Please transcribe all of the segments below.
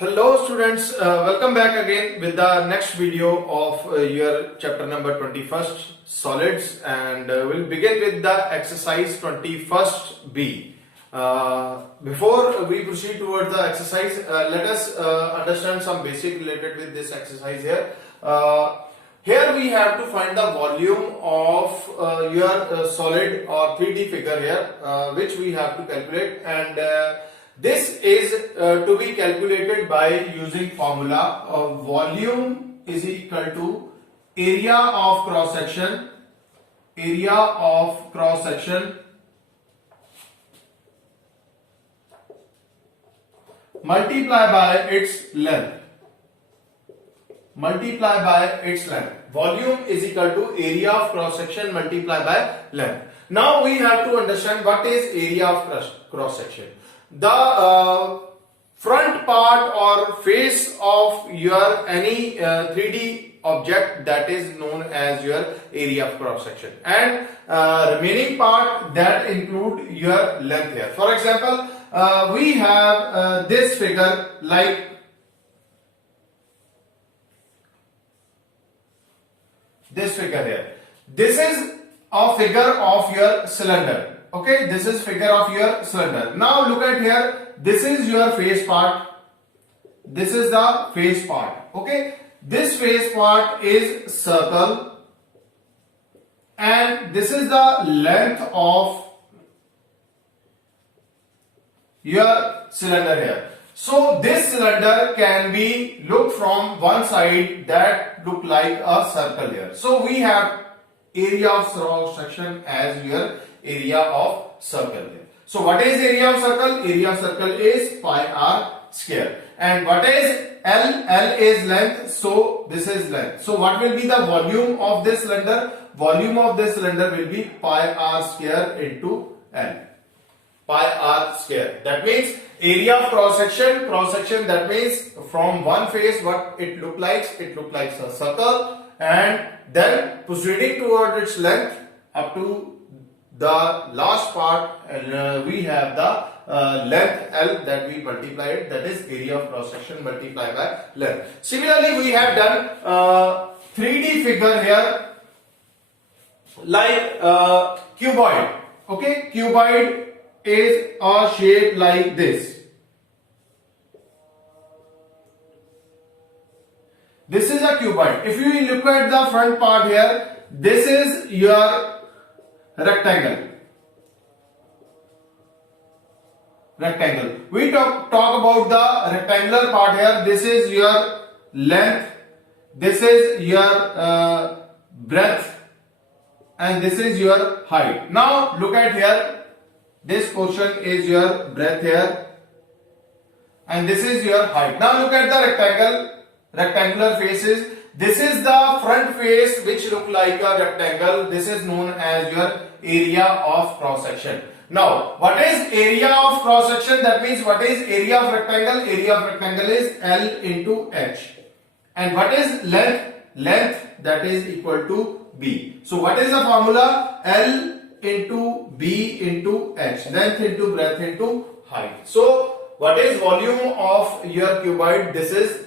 Hello students, welcome back again with the next video of your chapter number 21st solids, and we'll begin with the exercise 21st B. Before we proceed towards the exercise, let us understand some basic related with this exercise here. Here we have to find the volume of your solid or 3D figure here, which we have to calculate, and this is to be calculated by using formula of volume is equal to area of cross section multiply by its length. Volume is equal to area of cross section multiplied by length. Now we have to understand what is area of cross section. The front part or face of your any 3D object, that is known as your area of cross section, and remaining part that include your length here. For example, we have this figure like this figure here. This is a figure of your cylinder. Okay, this is figure of your cylinder. Now look at here. This is your face part. This is the face part. Okay, this face part is circle, and this is the length of your cylinder here. So this cylinder can be looked from one side that look like a circle here. So we have area of cross section as your area of circle here. So what is area of circle? Area of circle is pi r square. And what is L? L is length, so this is length. So what will be the volume of this cylinder? Volume of this cylinder will be pi r square into L. Pi r square. That means area of cross section, that means from one face what it look like a circle, and then proceeding towards its length up to the last part, we have the length L that we multiplied, that is area of cross section multiplied by length. Similarly, we have done 3D figure here like cuboid. Okay, cuboid is a shape like this. This is a cuboid. If you look at the front part here, this is your rectangle. We talk about the rectangular part here. This is your length, this is your breadth, and this is your height. Now look at here. This portion is your breadth here, and this is your height. Now look at the rectangular faces. This is the front face which look like a rectangle. This is known as your area of cross section. Now what is area of cross section? That means what is area of rectangle? Area of rectangle is L into H. And what is length? Length, that is equal to B. So what is the formula? L into B into H. Length into breadth into height. So what is volume of your cuboid? This is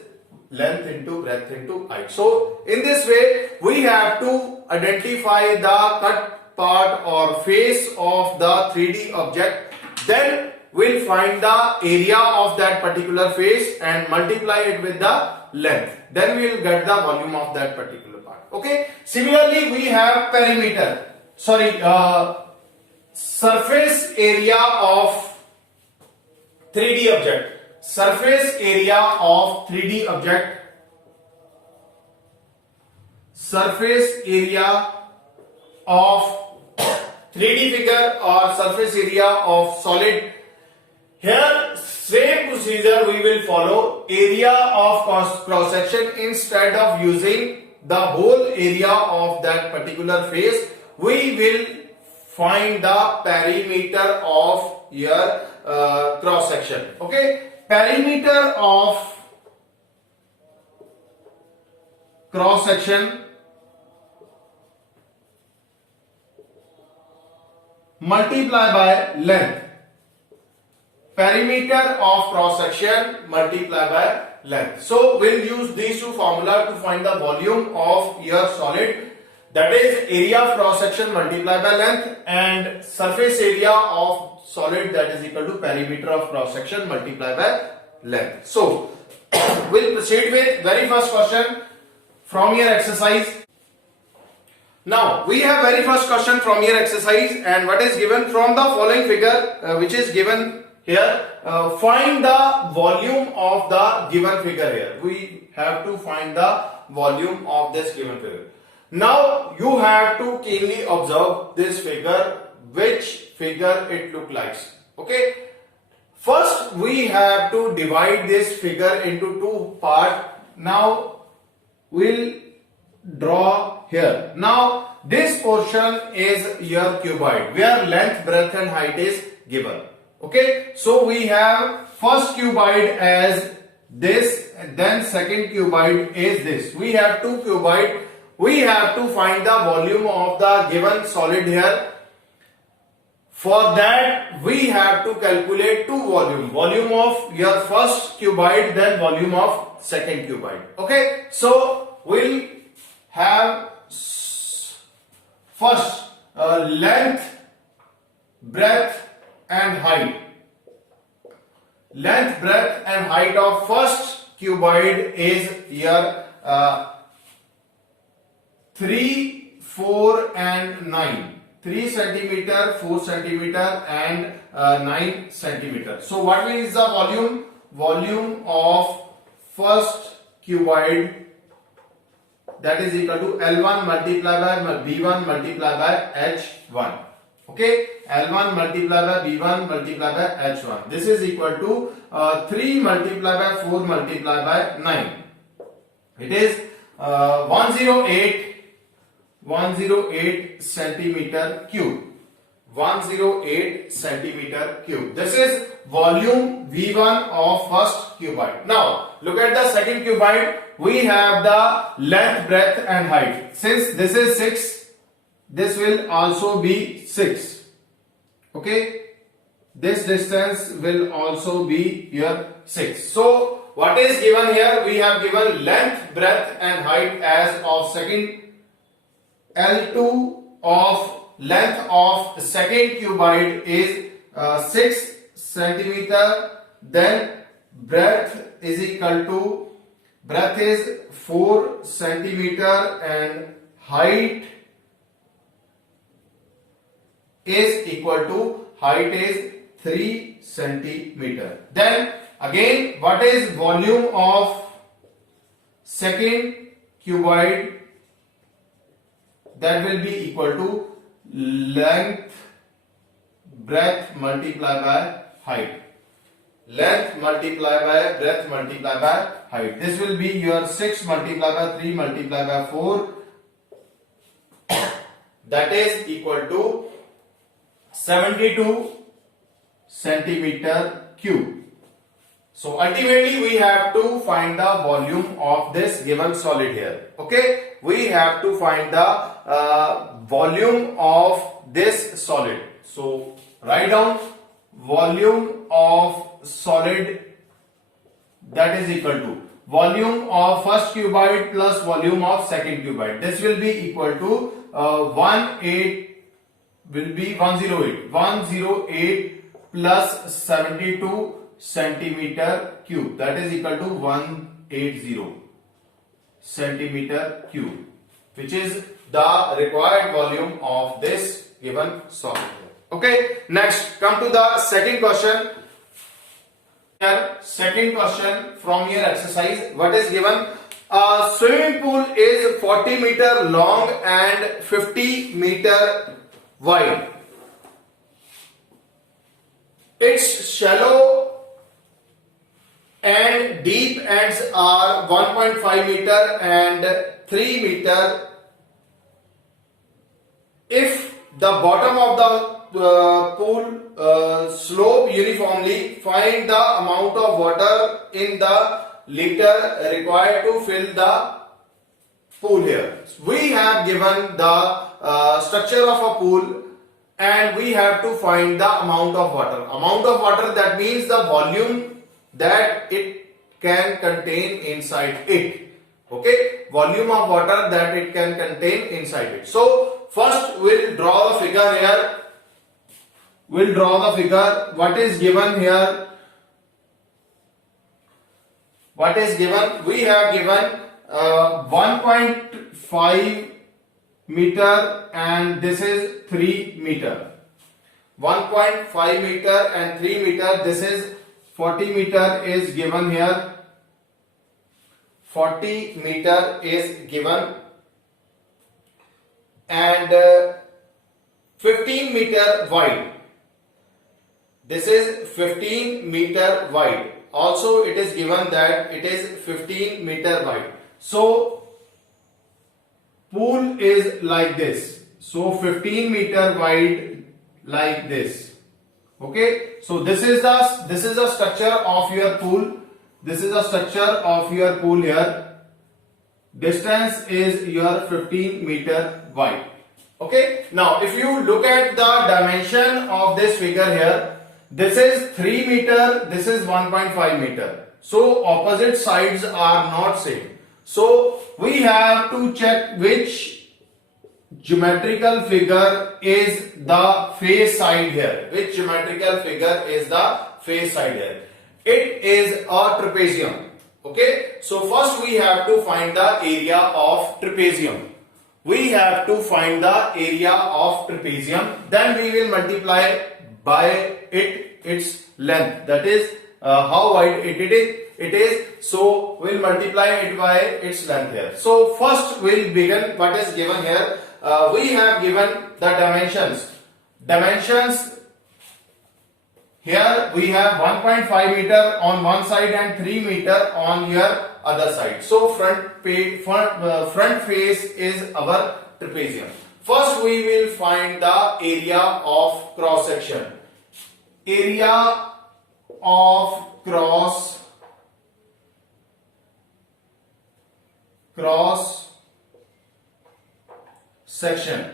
length into breadth into height. So in this way we have to identify the cut part or face of the 3D object, then we'll find the area of that particular face and multiply it with the length, then we'll get the volume of that particular part. Okay, similarly we have surface area of 3D object. Surface area of 3D object, surface area of 3D figure or surface area of solid. Here same procedure we will follow. Area of cross section, instead of using the whole area of that particular face, we will find the perimeter of your cross section. Okay, perimeter of cross section multiply by length. perimeter of cross section multiplied by length. So we'll use these two formula to find the volume of your solid, that is area of cross section multiplied by length, and surface area of solid, that is equal to perimeter of cross section multiplied by length. So we'll proceed with very first question from your exercise. Now we have very first question from your exercise, and what is given from the following figure which is given here. Find the volume of the given figure here. We have to find the volume of this given figure. Now you have to keenly observe this figure, which figure it look like. Okay. First we have to divide this figure into two parts. Now we'll draw here. Now this portion is your cuboid where length, breadth and height is given. Okay, so we have first cuboid as this, and then second cuboid is this. We have two cuboid. We have to find the volume of the given solid here. For that we have to calculate two volume. Volume of your first cuboid, then volume of second cuboid. Okay, so we'll have first length, breadth and height. Length, breadth and height of first cuboid is your 3, 4 and 9. 3 centimeter, 4 centimeter and 9 centimeter. So what is the volume? Volume of first cuboid, that is equal to L1 multiplied by B1 multiplied by H1. Okay, L1 multiplied by B1 multiplied by H1. This is equal to 3 multiplied by 4 multiplied by 9. It is 108 centimeter cube. 108 centimeter cube. This is volume V1 of first cuboid. Now look at the second cuboid. We have the length, breadth and height. Since this is 6, this will also be 6. Okay, this distance will also be your 6. So what is given here? We have given length, breadth and height as of second. L2 of length of second cuboid is 6 centimeter. Then breadth is equal to, breadth is 4 centimeter and height is equal to, height is 3 centimeter. Then again, what is volume of second cuboid? That will be equal to length, breadth multiplied by height. Length multiplied by breadth multiplied by height. This will be your 6 multiplied by 3 multiplied by 4. That is equal to 72 centimeter cube. So ultimately we have to find the volume of this given solid here. Okay, we have to find the volume of this solid. So write down volume of solid, that is equal to volume of first cuboid plus volume of second cuboid. This will be equal to 108 plus 72 centimeter cube, that is equal to 180 centimeter cube, which is the required volume of this given solid. Okay, next come to the second question. Here, second question from your exercise. What is given? A swimming pool is 40 meter long and 50 meter wide. Its shallow and deep ends are 1.5 meter and 3 meter. If the bottom of the pool slope uniformly, find the amount of water in the liter required to fill the pool here. We have given the structure of a pool and we have to find the amount of water. Amount of water, that means the volume that it can contain inside it. Okay, volume of water that it can contain inside it. So first we'll draw the figure here. We'll draw the figure. What is given here? What is given? We have given 1.5 meter and this is 3 meter. 1.5 meter and 3 meter. This is 40 meter is given here. 40 meter is given, and 15 meter wide. This is 15 meter wide. Also it is given that it is 15 meter wide. So pool is like this. So 15 meter wide like this. Okay, so this is the structure of your pool. This is the structure of your pool here. Distance is your 15 meter wide. Okay, now if you look at the dimension of this figure here, this is 3 meter, this is 1.5 meter. So opposite sides are not same. So we have to check which geometrical figure is the face side here. Which geometrical figure is the face side here? It is a trapezium. Okay, so first we have to find the area of trapezium. We have to find the area of trapezium. Then we will multiply by its length. That is how wide it is. So we'll multiply it by its length here. So first we'll begin what is given here. We have given the dimensions. Here we have 1.5 meter on one side and 3 meter on your other side. So front face is our trapezium. First we will find the area of cross section. Area of cross section.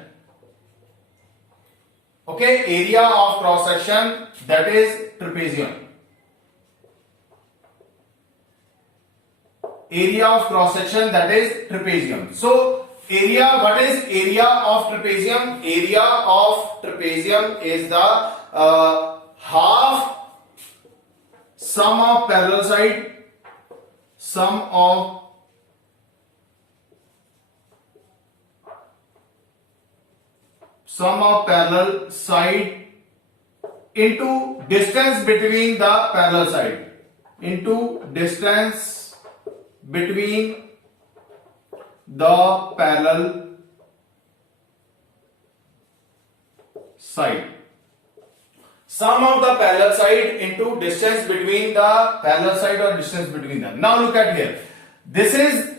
Okay, area of cross section, that is trapezium. Area of cross section, that is trapezium. So area, what is area of trapezium? Area of trapezium is the half sum of parallel side, sum of parallel side into distance between the parallel side, into distance between the parallel side. Sum of the parallel side into distance between the parallel side or distance between them. Now look at here. This is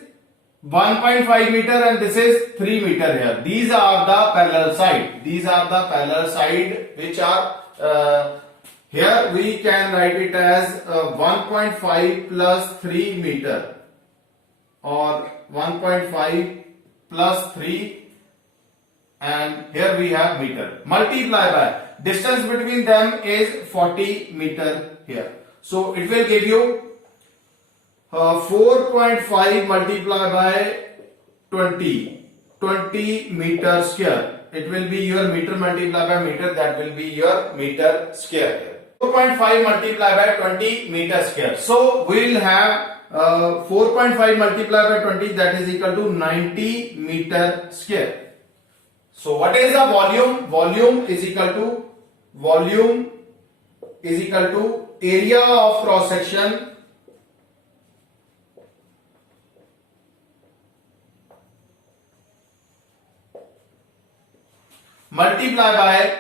1.5 meter and this is 3 meter here. These are the parallel side. These are the parallel side which are here we can write it as 1.5 plus 3 meter or 1.5 plus 3, and here we have meter. Multiply by distance between them is 40 meter here. So it will give you 4.5 multiplied by 20 meter square. It will be your meter multiplied by meter, that will be your meter square. 4.5 multiplied by 20 meter square. So we will have 4.5 multiplied by 20, that is equal to 90 meter square. So what is the volume? Volume is equal to area of cross section multiply by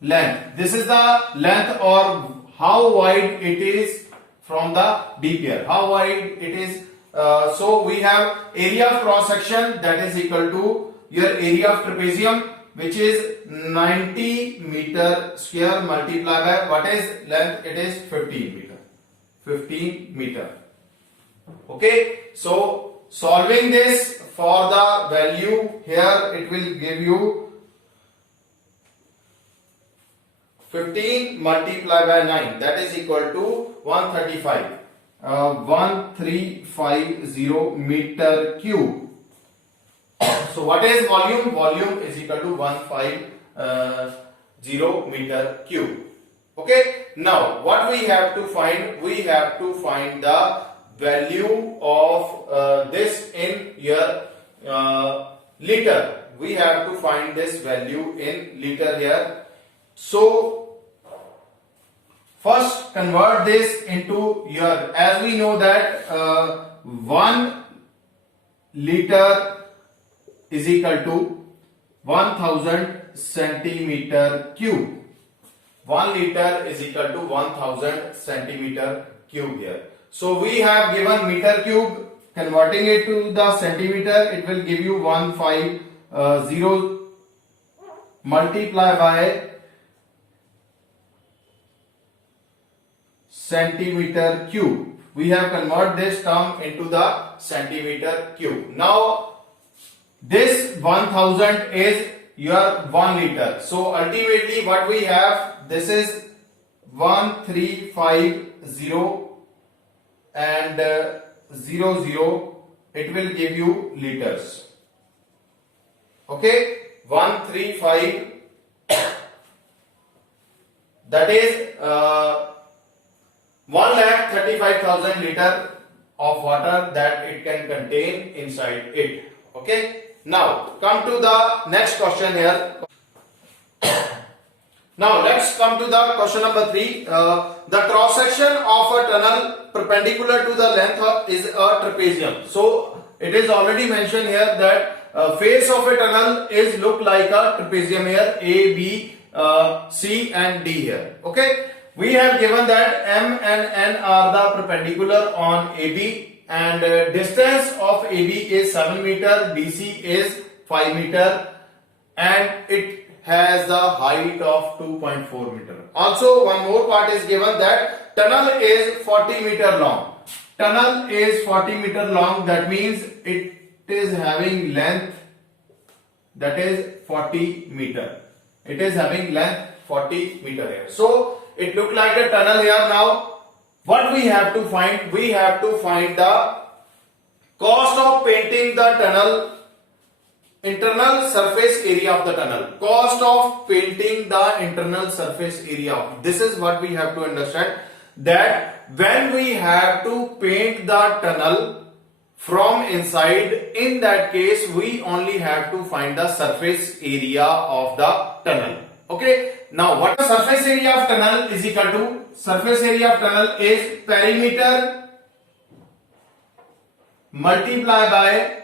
length. This is the length or how wide it is from the deep here. How wide it is. So we have area of cross section, that is equal to your area of trapezium, which is 90 meter square multiplied by what is length? It is 15 meter. 15 meter. Okay. So solving this for the value here, it will give you 15 multiplied by 9, that is equal to 135. 1350 meter cube. So what is volume? Volume is equal to 150 meter cube. Okay. Now what we have to find? We have to find the value of this in your liter. We have to find this value in liter here. So first convert this into your, as we know that 1 liter is equal to 1000 centimeter cube. 1 liter is equal to 1000 centimeter cube here. So we have given meter cube, converting it to the centimeter, it will give you 150 multiply by centimeter cube. We have converted this term into the centimeter cube. Now this 1000 is your 1 liter. So ultimately what we have, this is 1350 and 00, it will give you liters. Okay, 135, that is 1,35,000 liter of water that it can contain inside it. Okay. Now come to the next question here. Now let's come to the question number 3. The cross section of a tunnel perpendicular to the length is a trapezium. So it is already mentioned here that face of a tunnel is look like a trapezium here, A, B, C and D here. Okay. We have given that M and N are the perpendicular on AB. And distance of AB is 7 meter, DC is 5 meter, and it has the height of 2.4 meter. Also, one more part is given that tunnel is 40 meter long. Tunnel is 40 meter long. That means it is having length that is 40 meter. It is having length 40 meter here. So it look like a tunnel here now. What we have to find? We have to find the cost of painting the tunnel, internal surface area of the tunnel. Cost of painting the internal surface area. This is what we have to understand, that when we have to paint the tunnel from inside, in that case we only have to find the surface area of the tunnel. Okay. Now what the surface area of tunnel is equal to? Surface area of tunnel is perimeter multiply by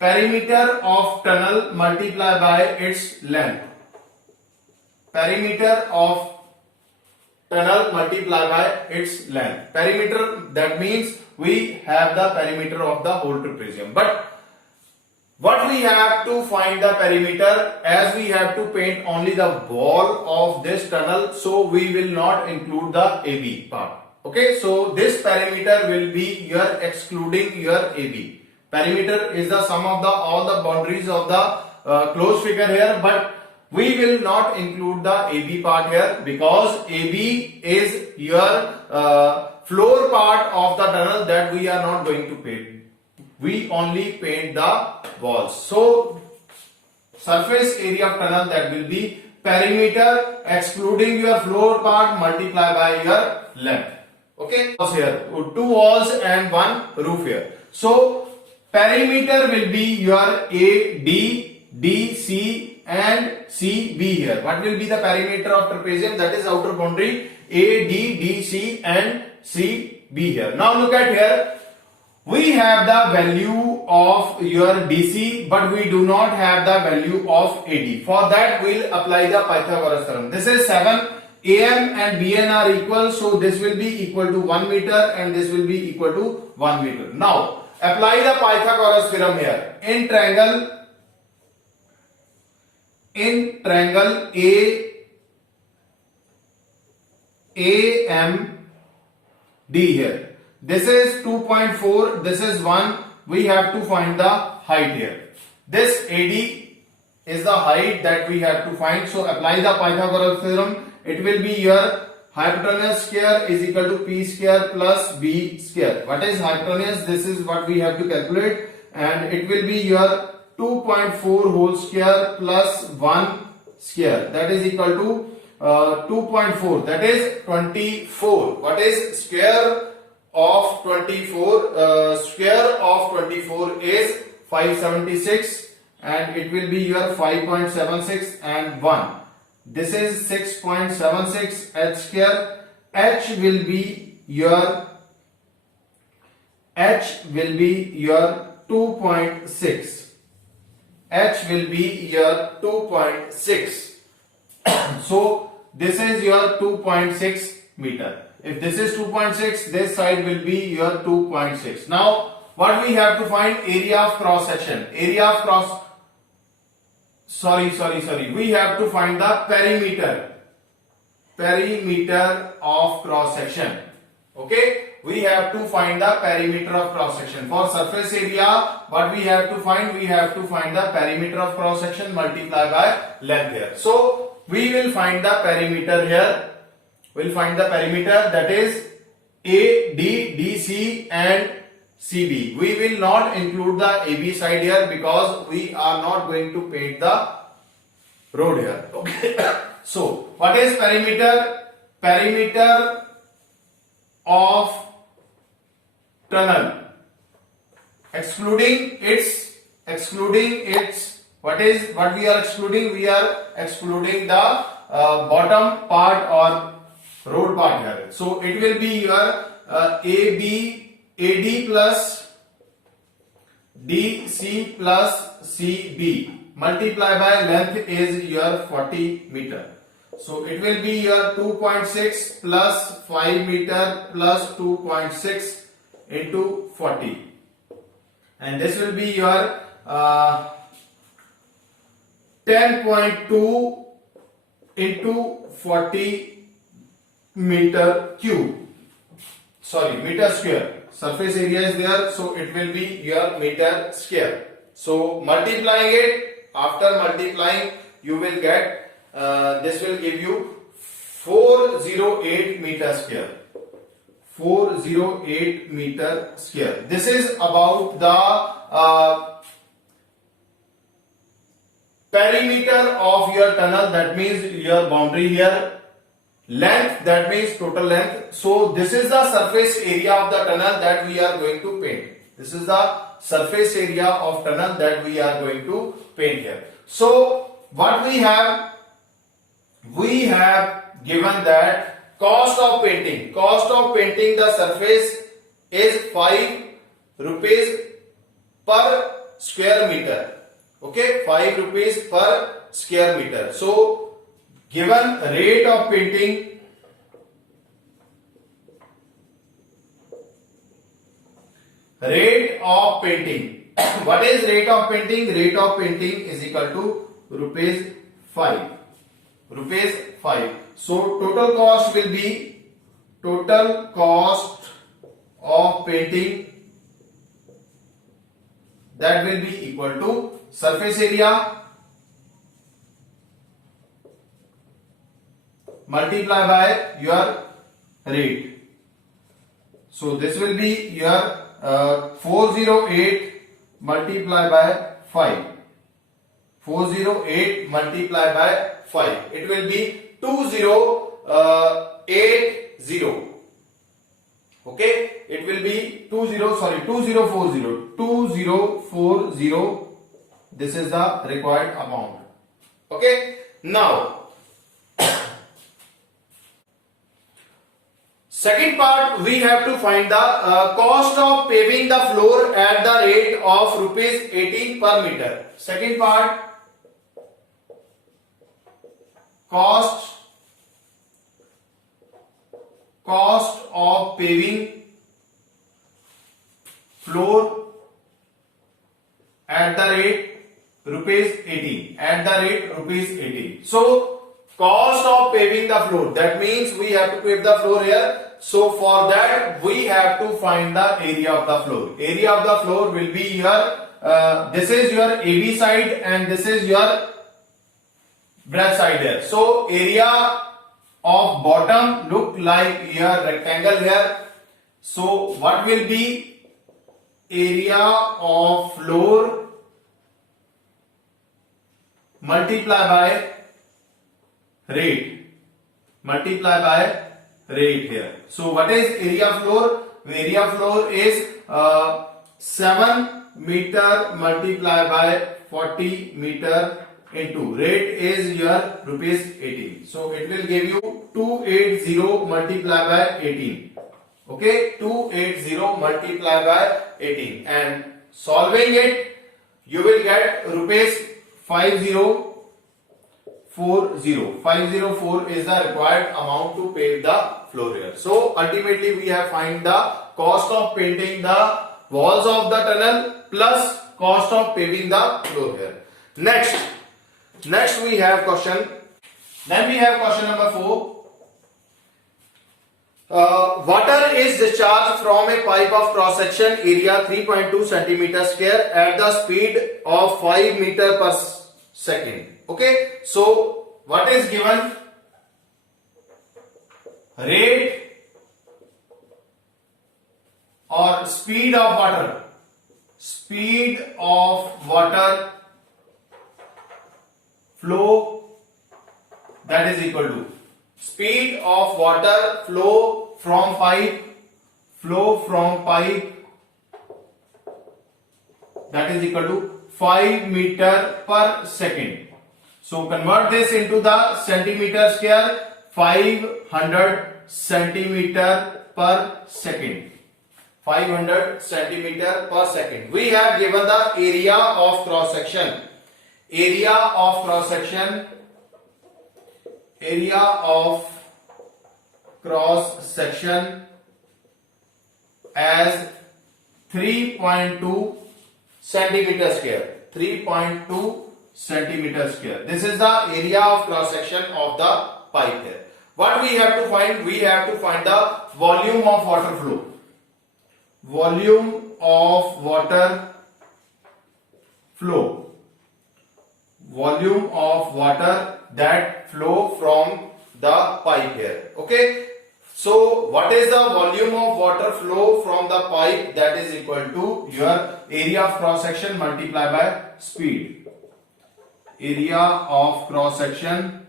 perimeter of tunnel multiply by its length. Perimeter of tunnel multiply by its length. Perimeter, that means we have the perimeter of the whole trapezium. But what we have to find the perimeter, as we have to paint only the wall of this tunnel, so we will not include the AB part. Okay, so this perimeter will be your excluding your AB. Perimeter is the sum of the all the boundaries of the closed figure here, but we will not include the AB part here because AB is your floor part of the tunnel that we are not going to paint. We only paint the walls. So surface area of tunnel, that will be perimeter excluding your floor part multiplied by your length. Okay, here 2 walls and 1 roof here. So perimeter will be your AD, DC and CB here. What will be the perimeter of trapezium? That is outer boundary AD, DC and CB here. Now look at here. We have the value of your DC, but we do not have the value of AD. For that, we'll apply the Pythagoras theorem. This is 7. AM and BN are equal, so this will be equal to 1 meter and this will be equal to 1 meter. Now, apply the Pythagoras theorem here. In triangle AMD here. This is 2.4, this is 1. We have to find the height here. This AD is the height that we have to find. So apply the Pythagoras theorem. it will be your hypotenuse square is equal to P square plus B square. What is hypotenuse? This is what we have to calculate, and it will be your 2.4 whole square plus 1 square, that is equal to 2.4, that is 24. What is square of 24? Square of 24 is 576, and it will be your 5.76 and 1. This is 6.76 h square. H will be your 2.6. H will be your 2.6. So this is your 2.6 meter. If this is 2.6, this side will be your 2.6. Now what we have to find? Area of cross section. We have to find the perimeter of cross section. Okay, we have to find the perimeter of cross section. For surface area, what we have to find? We have to find the perimeter of cross section multiplied by length here. So we will find the perimeter here. We'll find the perimeter, that is AD, DC and CB. We will not include the AB side here because we are not going to paint the road here. Okay. So what is perimeter? Perimeter of tunnel, excluding its what we are excluding? We are excluding the bottom part or road part here. So it will be your AD plus DC plus CB multiply by length is your 40 meter. So it will be your 2.6 plus 5 meter plus 2.6 into 40, and this will be your 10.2 into 40 meter square. Surface area is there, so it will be your meter square. So multiplying it, after multiplying you will get this will give you 408 meter square. 408 meter square. This is about the perimeter of your tunnel, that means your boundary here. Length, that means total length. So this is the surface area of the tunnel that we are going to paint. This is the surface area of tunnel that we are going to paint here. So what we have given that cost of painting the surface is 5 rupees per square meter. Okay, 5 rupees per square meter. So given rate of painting, what is rate of painting? Rate of painting is equal to rupees 5. So total cost will be, total cost of painting, that will be equal to surface area multiply by your rate. So this will be your 408 multiply by 5. 408 multiply by 5. It will be 2080. Okay, it will be 2040. This is the required amount. Okay, now second part, we have to find the cost of paving the floor at the rate of rupees 18 per meter. Second part, cost of paving floor at the rate rupees 18. So cost of paving the floor, that means we have to pave the floor here. So for that we have to find the area of the floor. Area of the floor will be your this is your AB side and this is your breadth side here. So area of bottom look like here rectangle here. So what will be area of floor multiply by rate here. So what is area floor? Area floor is 7 meter multiplied by 40 meter into rate is your rupees 18. So it will give you 280 multiplied by 18. Okay, 280 multiplied by 18, and solving it you will get rupees 5040. 504 is the required amount to pave the floor here. So ultimately we have find the cost of painting the walls of the tunnel plus cost of paving the floor here. Next we have question. Then we have question number 4. Water is discharged from a pipe of cross section area 3.2 centimeter square at the speed of 5 meter per second. Okay, so what is given? Rate or speed of water. Speed of water flow, that is equal to speed of water flow from pipe that is equal to 5 meter per second. So convert this into the centimeter square. 500 centimeter per second. 500 centimeter per second. We have given the area of cross section. Area of cross section as 3.2 centimeter square. 3.2 centimeter square. This is the area of cross section of the pipe here. What we have to find? We have to find the volume of water flow. Volume of water flow. Volume of water that flow from the pipe here. Okay. So what is the volume of water flow from the pipe? That is equal to your area of cross section multiplied by speed. Area of cross section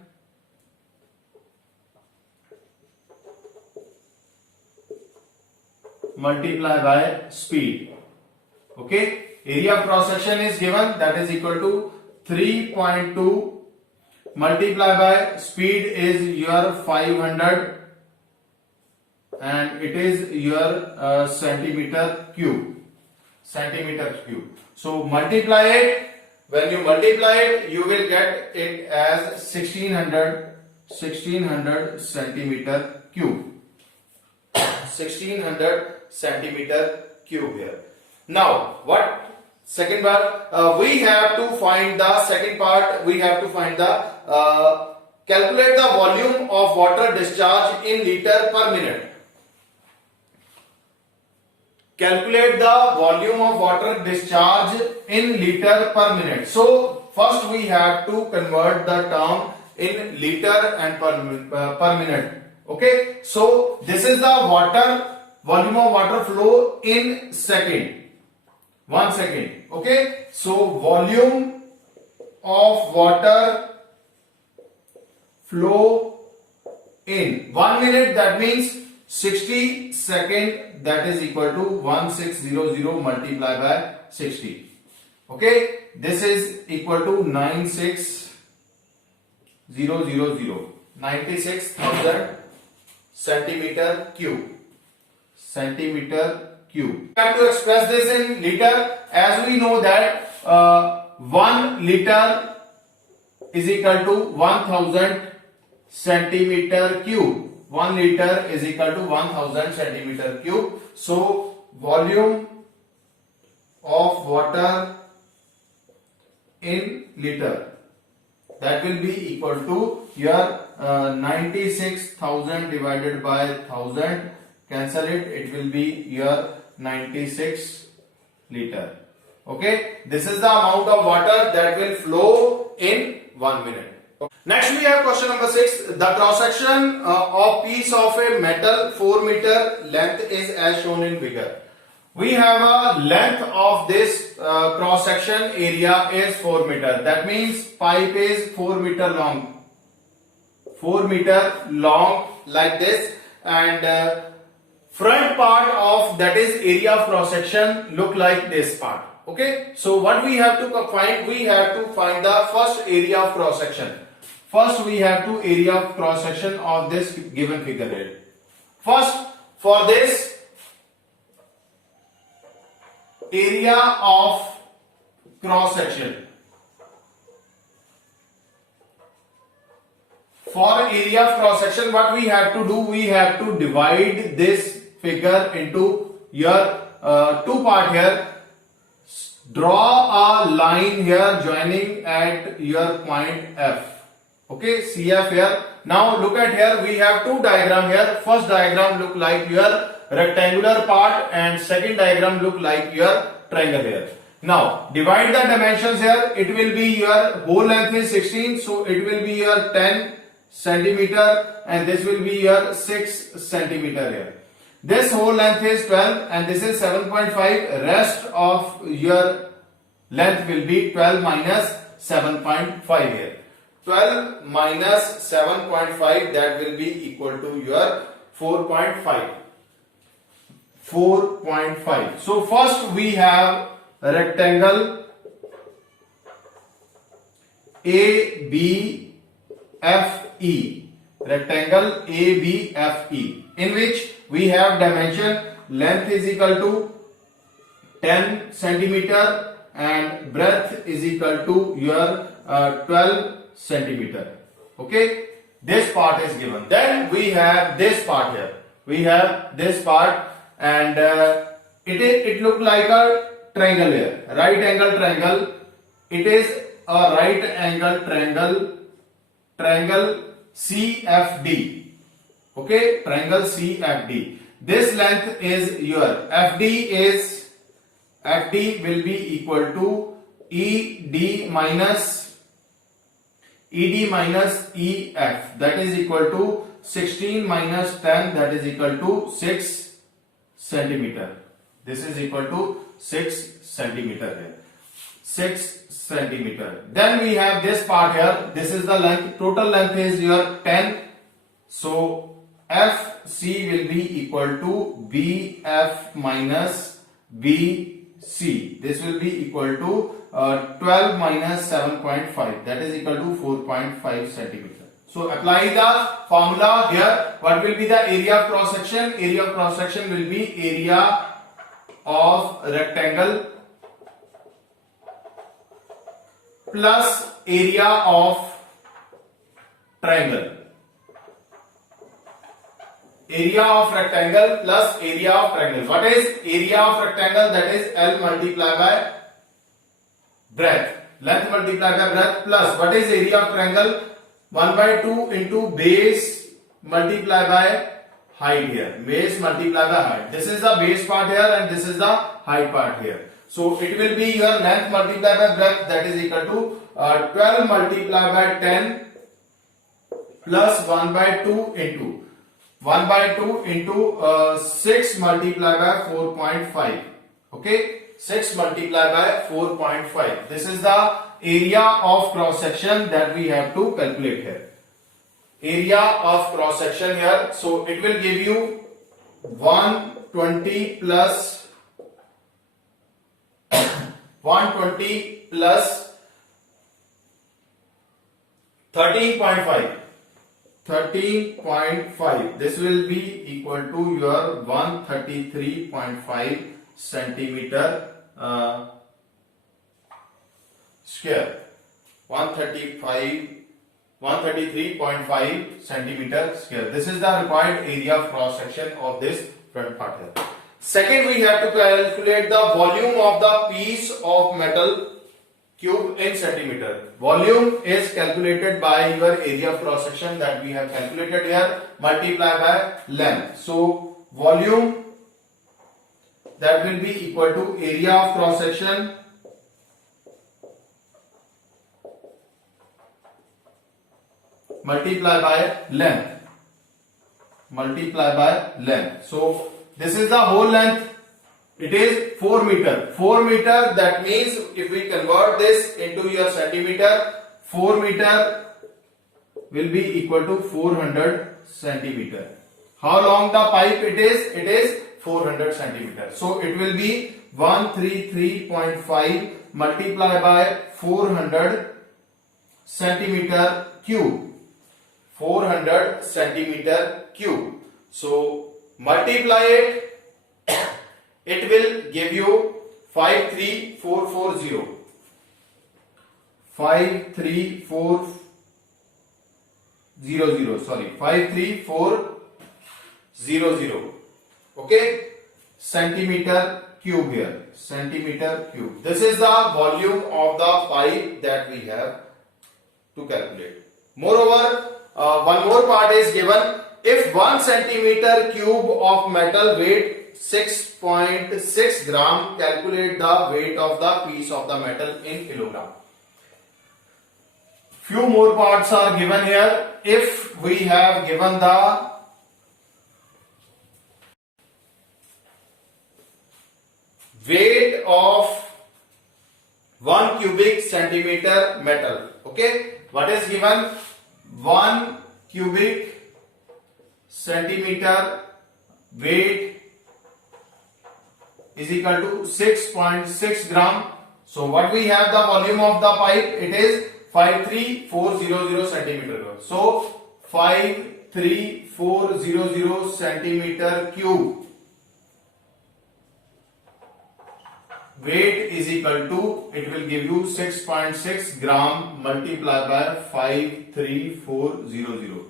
multiplied by speed. Okay. Area of cross section is given, that is equal to 3.2 multiplied by speed is your 500 and it is your centimeter cube. So multiply it. When you multiply it, you will get it as 1600 centimeter cube. 1600 centimeter cube here. Now what second part? We have to find the second part. We have to find the calculate the volume of water discharge in liter per minute. Calculate the volume of water discharge in liter per minute. So first we have to convert the term in liter and per minute. Okay, so this is the volume of water flow in second. 1 second. Okay, so volume of water flow in 1 minute, that means 60 second, that is equal to 1600 multiplied by 60. Okay, this is equal to 96000, 96,000 centimeter cube. We have to express this in liter, as we know that 1 liter is equal to 1000 centimeter cube. 1 liter is equal to 1000 centimeter cube. So volume of water in liter, that will be equal to your 96,000 divided by 1000. Cancel it, it will be your 96 liter. Okay, this is the amount of water that will flow in 1 minute. Next we have question number 6. The cross section of piece of a metal 4 meter length is as shown in figure. We have a length of this cross section area is 4 meter. That means pipe is 4 meter long. 4 meter long like this, and front part of that is area of cross section look like this part. Okay, so what we have to find? We have to find the first area of cross section. First we have to area of cross section of this given figure here. First, for this area of cross section, for area of cross section, what we have to do? We have to divide this figure into your two part here. Draw a line here joining at your point F. Okay, CF here. Now look at here, we have two diagram here. First diagram look like your rectangular part and second diagram look like your triangle here. Now divide the dimensions here. It will be your whole length is 16, so it will be your 10 centimeter and this will be your 6 centimeter here. This whole length is 12 and this is 7.5. Rest of your length will be 12 minus 7.5 here. 12 minus 7.5, that will be equal to your 4.5. 4.5. So first we have a rectangle ABFE. Rectangle ABFE, in which we have dimension length is equal to 10 centimeter and breadth is equal to your 12 centimeter. Okay, this part is given. Then we have this part here. We have this part, and it look like a triangle here. Right angle triangle. It is a right angle triangle. Triangle CFD. Okay, triangle CFD. This length is your FD will be equal to ED minus EF, that is equal to 16 minus 10, that is equal to 6 centimeter. This is equal to 6 centimeter here. 6 centimeter. Then we have this part here. This is the length. Total length is your 10. So FC will be equal to BF minus BC. This will be equal to 12 minus 7.5, that is equal to 4.5 centimeter. So apply the formula here. What will be the area of cross section? Area of cross section will be area of rectangle plus area of triangle. Area of rectangle plus area of triangle. What is area of rectangle? That is L multiplied by breadth. Length multiplied by breadth plus what is area of triangle? 1 by 2 into base multiplied by height here. Base multiplied by height. This is the base part here and this is the height part here. So it will be your length multiplied by breadth, that is equal to 12 multiplied by 10 plus 1 by 2 into 1 by 2 into 6 multiplied by 4.5. Okay, 6 multiplied by 4.5. This is the area of cross section that we have to calculate here. Area of cross section here. So it will give you 120 plus 120 plus 13.5. 13.5. This will be equal to your 133.5 centimeter square. 133.5 centimeter square. This is the required area of cross section of this front part here. Second, we have to calculate the volume of the piece of metal cube in centimeter. Volume is calculated by your area of cross section that we have calculated here multiplied by length. So volume, that will be equal to area of cross section multiply by length. Multiply by length. So this is the whole length. It is 4 meter. 4 meter, that means if we convert this into your centimeter, 4 meter will be equal to 400 centimeter. How long the pipe it is? It is 400 centimeter. So it will be 133.5 multiplied by 400 centimeter cube. 400 centimeter cube. So multiply it. It will give you 53440. 53400. Sorry, 53400. Okay, centimeter cube here. Centimeter cube. This is the volume of the pipe that we have to calculate. Moreover, one more part is given. If 1 centimeter cube of metal weight 6.6 gram, calculate the weight of the piece of the metal in kilogram. Few more parts are given here. If we have given the weight of 1 cubic centimeter metal, okay, what is given? 1 cubic centimeter weight is equal to 6.6 gram. So what we have, the volume of the pipe, it is 53400 centimeter. So 53400 centimeter cube weight is equal to, it will give you 6.6 gram multiplied by 53400.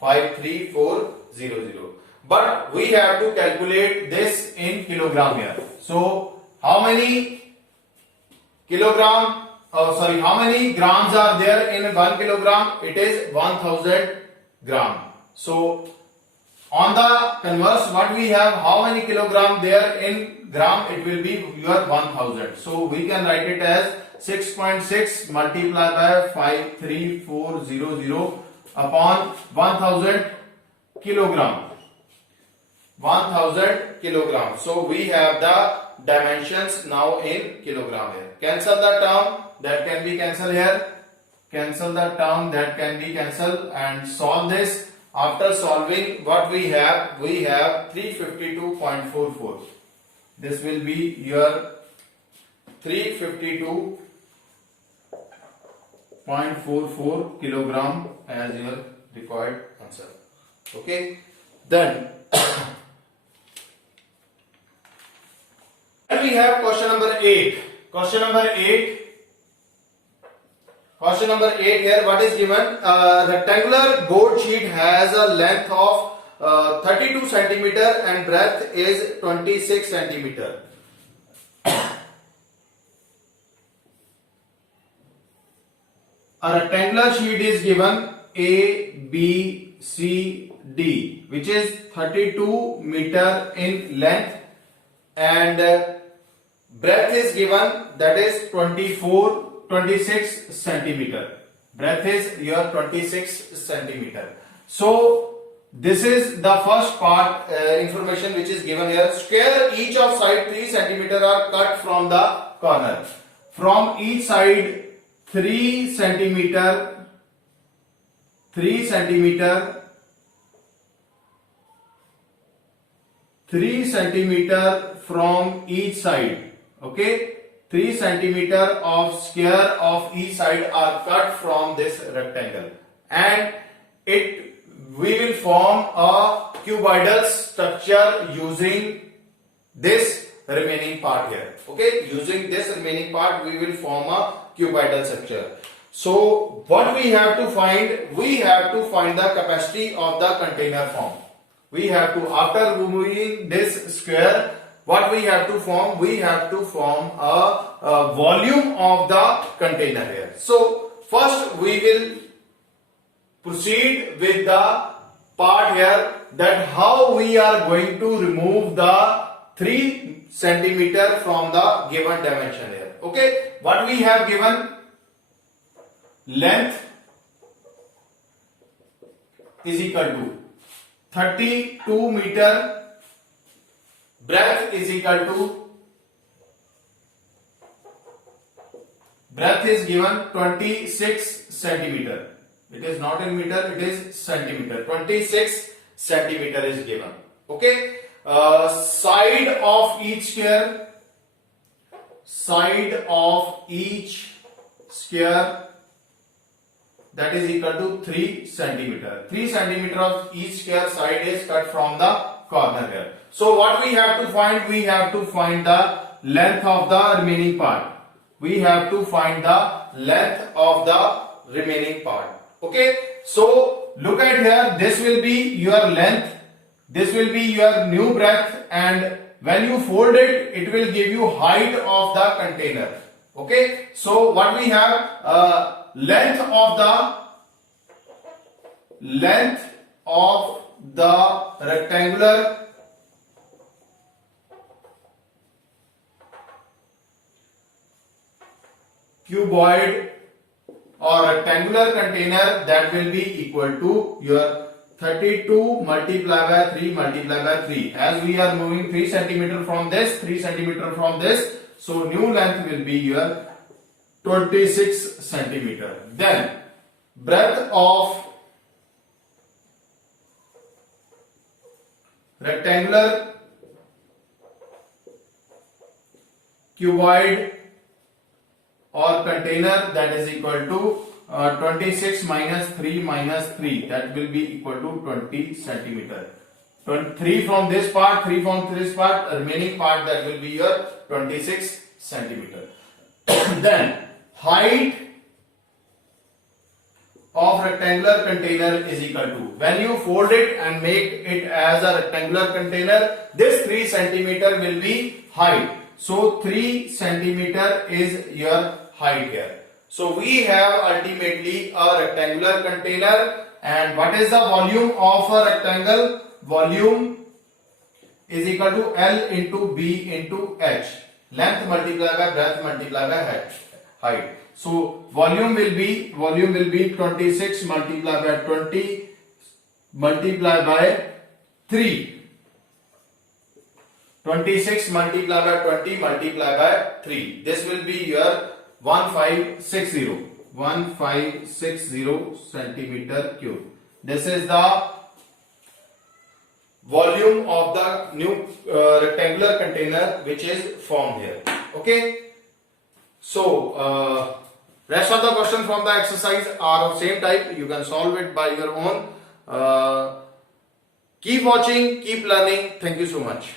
53400. But we have to calculate this in kilogram here. So how many kilogram, how many grams are there in 1 kilogram? It is 1000 gram. So on the converse, what we have, how many kilogram there in gram? It will be your 1000. So we can write it as 6.6 multiplied by 53400 upon 1000 kilogram. 1000 kilogram. So we have the dimensions now in kilogram here. Cancel the term, that can be cancelled here. Cancel the term, that can be cancelled, and solve this. After solving, what we have 352.44. This will be your 352.44 kilogram as your required answer. Okay, then we have question number 8. Question number 8 here, what is given? Rectangular board sheet has a length of 32 centimeter and breadth is 26 centimeter. A rectangular sheet is given A, B, C, D, which is 32 meter in length, and breadth is given, that is 26 centimeter. Breadth is your 26 centimeter. So this is the first part information which is given here. Square each of side 3 centimeter are cut from the corner. From each side 3 centimeter from each side. Okay, 3 centimeter of square of each side are cut from this rectangle, and we will form a cuboidal structure using this remaining part here. Okay, using this remaining part we will form a cuboidal structure. So what we have to find? We have to find the capacity of the container form. We have to, after removing this square, what we have to form? We have to form a volume of the container here. So first we will proceed with the part here, that how we are going to remove the 3 centimeter from the given dimension here. Okay, what we have given? Length is equal to 32 meter, breadth is equal to, breadth is given 26 centimeter. It is not in meter, it is centimeter. 26 centimeter is given. Okay. Side of each square, side of each square, that is equal to 3 centimeter. 3 centimeter of each square side is cut from the corner here. So what we have to find? We have to find the length of the remaining part. We have to find the length of the remaining part. Okay. So look at here. This will be your length. This will be your new breadth, and when you fold it, it will give you height of the container. Okay. So what we have? Length of the rectangular cuboid or rectangular container, that will be equal to your 32 multiplied by 3 multiplied by 3. As we are moving 3 centimeter from this, 3 centimeter from this, so new length will be your 26 centimeter. Then breadth of rectangular cuboid or container, that is equal to 26 minus 3 minus 3, that will be equal to 20 centimeter. 3 from this part, 3 from this part, remaining part, that will be your 26 centimeter. Then height of rectangular container is equal to, when you fold it and make it as a rectangular container, this 3 centimeter will be height. So 3 centimeter is your height here. So we have ultimately a rectangular container, and what is the volume of a rectangle? Volume is equal to L into B into H. Length multiplied by breadth multiplied by height. So volume will be 26 multiplied by 20 multiplied by 3. 26 multiplied by 20 multiplied by 3. This will be your 1560 centimeter cube. This is the volume of the new rectangular container which is formed here. Okay. So rest of the questions from the exercise are of same type. You can solve it by your own. Keep watching, keep learning. Thank you so much.